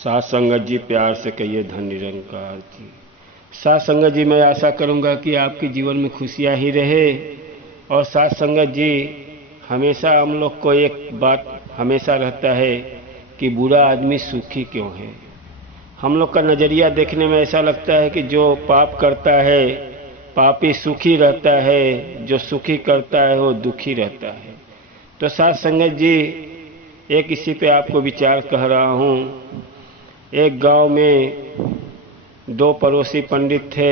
साथ संगत जी प्यार से कहिए धन निरंकार जी। साथ संगत जी मैं आशा करूंगा कि आपके जीवन में खुशियां ही रहे। और साथ संगत जी हमेशा हम लोग को एक बात हमेशा रहता है कि बुरा आदमी सुखी क्यों है। हम लोग का नज़रिया देखने में ऐसा लगता है कि जो पाप करता है पापी सुखी रहता है, जो सुखी करता है वो दुखी रहता है। तो साथ संगत जी एक इसी पे आपको विचार कह रहा हूँ। एक गांव में दो पड़ोसी पंडित थे।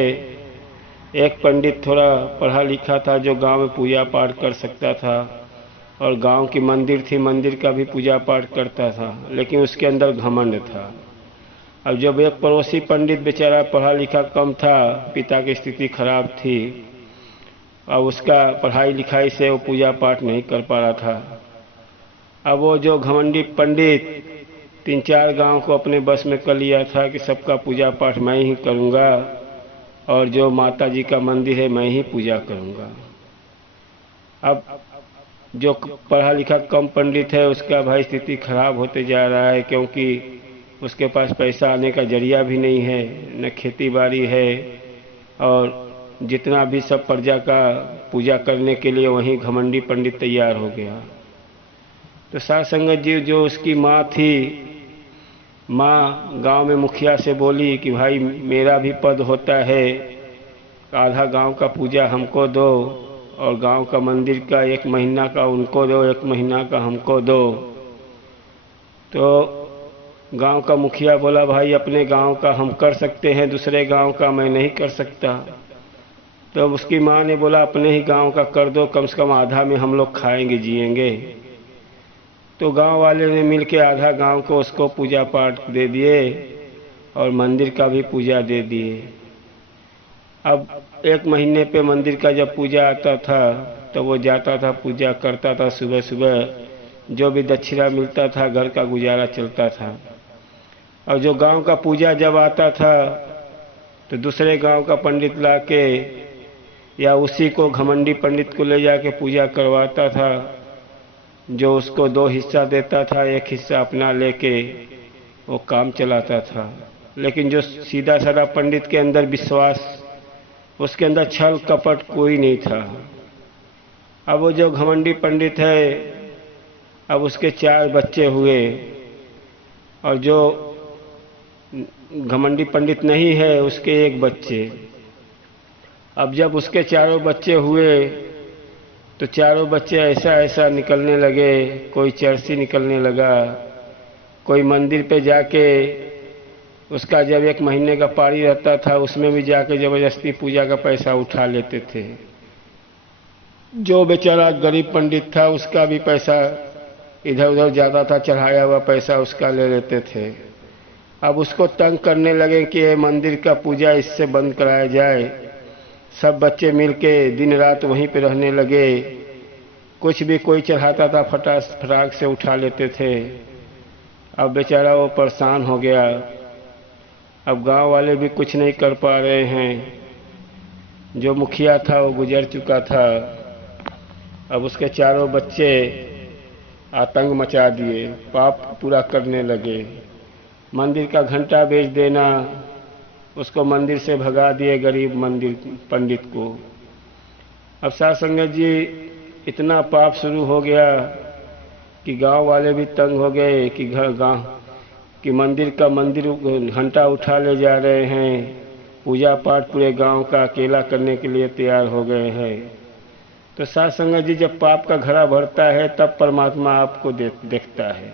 एक पंडित थोड़ा पढ़ा लिखा था जो गांव में पूजा पाठ कर सकता था और गांव की मंदिर थी, मंदिर का भी पूजा पाठ करता था, लेकिन उसके अंदर घमंड था। अब जब एक पड़ोसी पंडित बेचारा पढ़ा लिखा कम था, पिता की स्थिति खराब थी, अब उसका पढ़ाई लिखाई से वो पूजा पाठ नहीं कर पा रहा था। अब वो जो घमंडी पंडित 3-4 गांव को अपने बस में कर लिया था कि सबका पूजा पाठ मैं ही करूंगा और जो माता जी का मंदिर है मैं ही पूजा करूंगा। अब जो पढ़ा लिखा कम पंडित है उसका भाई स्थिति खराब होते जा रहा है, क्योंकि उसके पास पैसा आने का जरिया भी नहीं है, न खेती बाड़ी है, और जितना भी सब प्रजा का पूजा करने के लिए वहीं घमंडी पंडित तैयार हो गया। तो साथ संगत जी जो उसकी माँ थी, माँ गांव में मुखिया से बोली कि भाई मेरा भी पद होता है, आधा गांव का पूजा हमको दो और गांव का मंदिर का 1 महीना का उनको दो, 1 महीना का हमको दो। तो गांव का मुखिया बोला भाई अपने गांव का हम कर सकते हैं, दूसरे गांव का मैं नहीं कर सकता। तो उसकी माँ ने बोला अपने ही गांव का कर दो, कम से कम आधा में हम लोग खाएंगे जिएंगे। तो गांव वाले ने मिलके आधा गांव को उसको पूजा पाठ दे दिए और मंदिर का भी पूजा दे दिए। अब 1 महीने पे मंदिर का जब पूजा आता था तो वो जाता था, पूजा करता था, सुबह सुबह जो भी दक्षिणा मिलता था घर का गुजारा चलता था। और जो गांव का पूजा जब आता था तो दूसरे गांव का पंडित लाके या उसी को घमंडी पंडित को ले जाके पूजा करवाता था, जो उसको 2 हिस्सा देता था, 1 हिस्सा अपना लेके वो काम चलाता था। लेकिन जो सीधा साधा पंडित के अंदर विश्वास, उसके अंदर छल कपट कोई नहीं था। अब वो जो घमंडी पंडित है, अब उसके 4 बच्चे हुए और जो घमंडी पंडित नहीं है उसके 1 बच्चे। अब जब उसके 4 बच्चे हुए तो 4 बच्चे ऐसा ऐसा निकलने लगे, कोई चरसी निकलने लगा, कोई मंदिर पे जाके उसका जब 1 महीने का पारी रहता था उसमें भी जाके जबरदस्ती पूजा का पैसा उठा लेते थे। जो बेचारा गरीब पंडित था उसका भी पैसा इधर उधर जाता था, चढ़ाया हुआ पैसा उसका ले लेते थे। अब उसको तंग करने लगे कि ये मंदिर का पूजा इससे बंद कराया जाए। सब बच्चे मिलके दिन रात वहीं पे रहने लगे, कुछ भी कोई चढ़ाता था फटाक से उठा लेते थे। अब बेचारा वो परेशान हो गया। अब गांव वाले भी कुछ नहीं कर पा रहे हैं, जो मुखिया था वो गुजर चुका था। अब उसके 4 बच्चे आतंक मचा दिए, पाप पूरा करने लगे। मंदिर का घंटा बेच देना, उसको मंदिर से भगा दिए गरीब मंदिर पंडित को। अब साथ संगत जी इतना पाप शुरू हो गया कि गांव वाले भी तंग हो गए कि गांव कि मंदिर घंटा उठा ले जा रहे हैं, पूजा पाठ पूरे गांव का अकेला करने के लिए तैयार हो गए हैं। तो साथ संगत जी जब पाप का घड़ा भरता है तब परमात्मा आपको देखता है।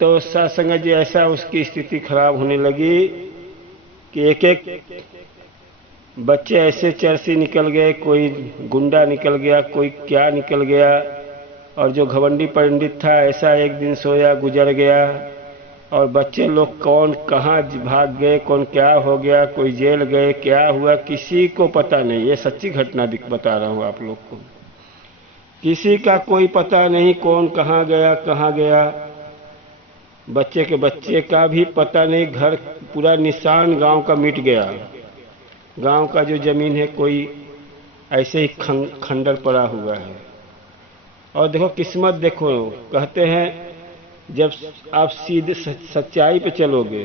तो साथ संगत जी ऐसा उसकी स्थिति खराब होने लगी कि एक बच्चे ऐसे चरसी निकल गए, कोई गुंडा निकल गया, कोई क्या निकल गया। और जो घमंडी पंडित था ऐसा एक दिन सोया गुजर गया और बच्चे लोग कौन कहाँ भाग गए, कौन क्या हो गया, कोई जेल गए, क्या हुआ किसी को पता नहीं। ये सच्ची घटना बता रहा हूँ आप लोग को। किसी का कोई पता नहीं कौन कहाँ गया, बच्चे के बच्चे का भी पता नहीं। घर पूरा निशान गांव का मिट गया। गांव का जो जमीन है कोई ऐसे ही खंडर पड़ा हुआ है। और देखो किस्मत, देखो कहते हैं जब आप सीधे सच्चाई पे चलोगे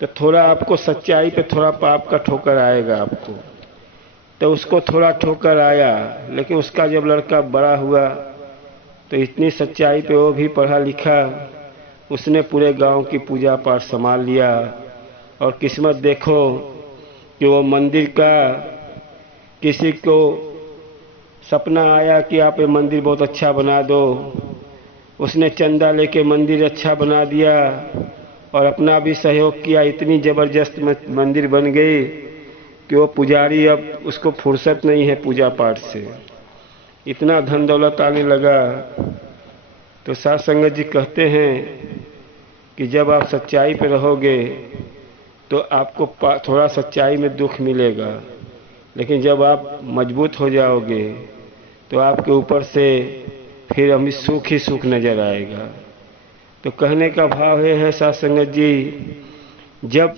तो थोड़ा आपको सच्चाई पे थोड़ा पाप का ठोकर आएगा आपको। तो उसको थोड़ा ठोकर आया, लेकिन उसका जब लड़का बड़ा हुआ तो इतनी सच्चाई पे वो भी पढ़ा लिखा, उसने पूरे गांव की पूजा पाठ संभाल लिया। और किस्मत देखो कि वो मंदिर का किसी को सपना आया कि आप ये मंदिर बहुत अच्छा बना दो, उसने चंदा लेके मंदिर अच्छा बना दिया और अपना भी सहयोग किया। इतनी ज़बरदस्त मंदिर बन गई कि वो पुजारी अब उसको फुर्सत नहीं है पूजा पाठ से, इतना धन दौलत आने लगा। तो साध संगत जी कहते हैं कि जब आप सच्चाई पे रहोगे तो आपको थोड़ा सच्चाई में दुख मिलेगा, लेकिन जब आप मजबूत हो जाओगे तो आपके ऊपर से फिर हमें सुख ही सुख नजर आएगा। तो कहने का भाव है साध संगत जी, जब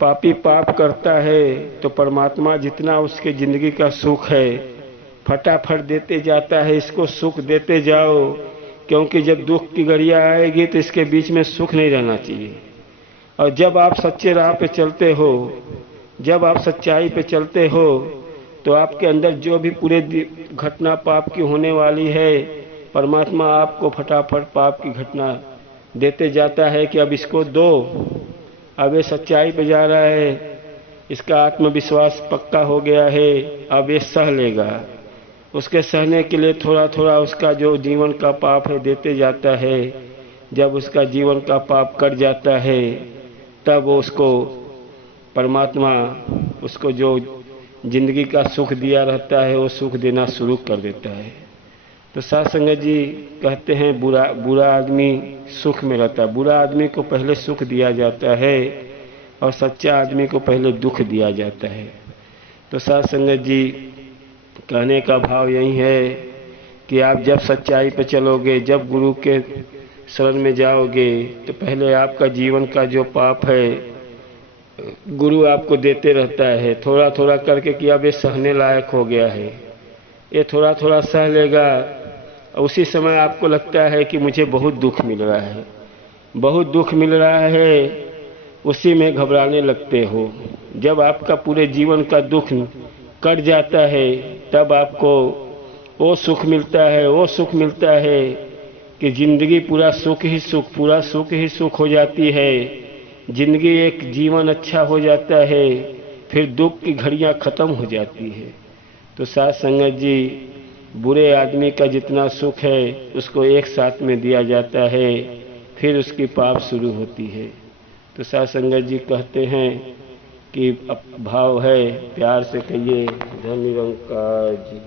पापी पाप करता है तो परमात्मा जितना उसके जिंदगी का सुख है फटाफट देते जाता है। इसको सुख देते जाओ, क्योंकि जब दुख की घड़ियां आएगी तो इसके बीच में सुख नहीं रहना चाहिए। और जब आप सच्चे राह पे चलते हो, जब आप सच्चाई पे चलते हो, तो आपके अंदर जो भी पूरे घटना पाप की होने वाली है, परमात्मा आपको फटाफट पाप की घटना देते जाता है कि अब इसको दो, अब ये सच्चाई पे जा रहा है, इसका आत्मविश्वास पक्का हो गया है, अब ये सह लेगा। उसके सहने के लिए थोड़ा थोड़ा उसका जो जीवन का पाप है देते जाता है। जब उसका जीवन का पाप कट जाता है तब वो उसको परमात्मा उसको जो जिंदगी का सुख दिया रहता है वो सुख देना शुरू कर देता है। तो साध संगत जी कहते हैं बुरा आदमी सुख में रहता है, बुरा आदमी को पहले सुख दिया जाता है और सच्चा आदमी को पहले दुख दिया जाता है। तो साध संगत जी कहने का भाव यही है कि आप जब सच्चाई पे चलोगे, जब गुरु के शरण में जाओगे, तो पहले आपका जीवन का जो पाप है गुरु आपको देते रहता है थोड़ा थोड़ा करके कि अब ये सहने लायक हो गया है, ये थोड़ा थोड़ा सह लेगा। उसी समय आपको लगता है कि मुझे बहुत दुख मिल रहा है, बहुत दुख मिल रहा है, उसी में घबराने लगते हो। जब आपका पूरे जीवन का दुख कट जाता है तब आपको वो सुख मिलता है, वो सुख मिलता है कि जिंदगी पूरा सुख ही सुख, पूरा सुख ही सुख हो जाती है। जिंदगी एक जीवन अच्छा हो जाता है, फिर दुख की घड़ियां खत्म हो जाती है। तो साध संगत जी बुरे आदमी का जितना सुख है उसको एक साथ में दिया जाता है, फिर उसकी पाप शुरू होती है। तो साध संगत जी कहते हैं कि भाव है, प्यार से कहिए धन निरंकार जी।